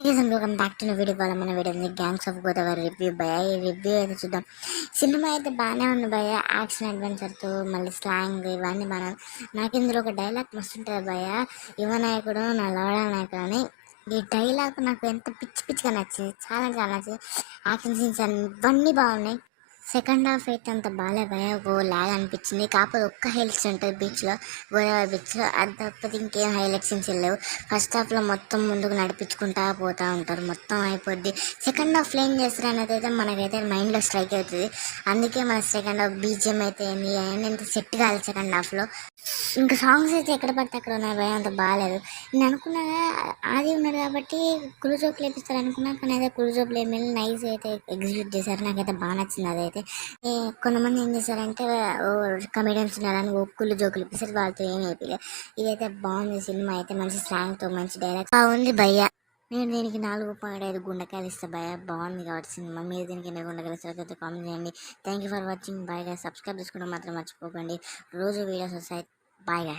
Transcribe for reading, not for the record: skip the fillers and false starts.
Welcome back to video. వాళ్ళ మన video ఉంది గ్యాంగ్స్ ఆఫ్ గోదావరి రివ్యూ భయ. ఈ రివ్యూ అయితే చూద్దాం. సినిమా అయితే బాగానే ఉంది భయ. యాక్షన్ అడ్వెంచర్తో మళ్ళీ స్లాంగ్ ఇవన్నీ బాగా. నాకు ఇందులో ఒక డైలాగ్ మస్తుంటుంది భయ. యువనాయకుడు నా లవడ నాయకుడు అని. ఈ డైలాగ్ నాకు ఎంత పిచ్చి పిచ్చిగా నచ్చింది, చాలా చాలా నచ్చింది. యాక్షన్ సీన్స్ అన్నీ బాగున్నాయి. సెకండ్ హాఫ్ అయితే అంత బాగాలే భయ, ఓ లాగ్ అనిపించింది. కాకపోతే ఒక్క హైలైట్స్ ఉంటుంది బీచ్లో, గోదావరి బీచ్లో. అది తప్పది ఇంకేం హైలైట్స్ సీన్స్ లేవు. ఫస్ట్ హాఫ్లో మొత్తం ముందుకు నడిపించుకుంటా పోతూ ఉంటారు, మొత్తం అయిపోద్ది. సెకండ్ హాఫ్లో ఏం చేస్తారు అనేది అయితే మనకైతే మైండ్లో స్ట్రైక్ అవుతుంది. అందుకే మన సెకండ్ హాఫ్ బీజిఎం అయితే ఏంది అండ్ ఎంత సెట్ కాదు సెకండ్ హాఫ్లో. ఇంకా సాంగ్స్ అయితే ఎక్కడ పడితే అక్కడ ఉన్నాయి భయ, అంత బాగాలేదు. నేను అనుకున్నా ఆది ఉన్నాడు కాబట్టి కులుజోకులు వేపిస్తారు అనుకున్నా, కానీ అయితే కులుజోకులు ఏమి నైస్ అయితే ఎగ్జిక్యూట్ చేశారు. నాకైతే బాగా నచ్చింది అదైతే. కొంతమంది ఏం చేశారంటే కమెడియన్స్ ఉన్నారని కుళ్ళు జోకులు వేపిస్తారు, వాళ్ళతో ఏం వేయలేదు. ఇదైతే బాగుంది. సినిమా అయితే మంచి స్లాంగ్తో మంచి డైలాగ్ బాగుంది భయ్య. నేను దీనికి 4.5 గుండెకాయలు ఇస్తా భయ. బాగుంది కాబట్టి సినిమా. మీరు దీనికి ఎన్ని గుండెకాయలు ఇస్తారో కామెంట్ చేయండి. Thank you for watching. Bye గా. సబ్స్క్రైబ్ చేసుకోవడం మాత్రం మర్చిపోకండి. రోజు వీడియోస్ వస్తాయి. బాయ్ గా.